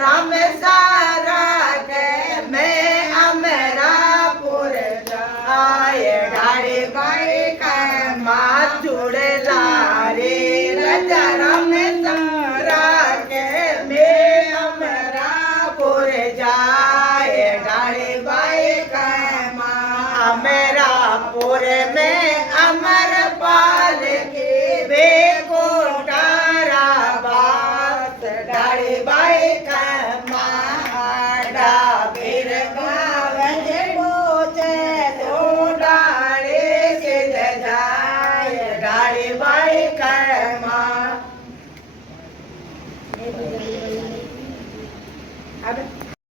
राम सारा के मैं अमरापुर जाए गाड़ी बाई का माथुड़ लारे राजा राम सारा के मैं अमरापुर जाए गाड़ी बाई का अमरापुर में अमरपाल की बेको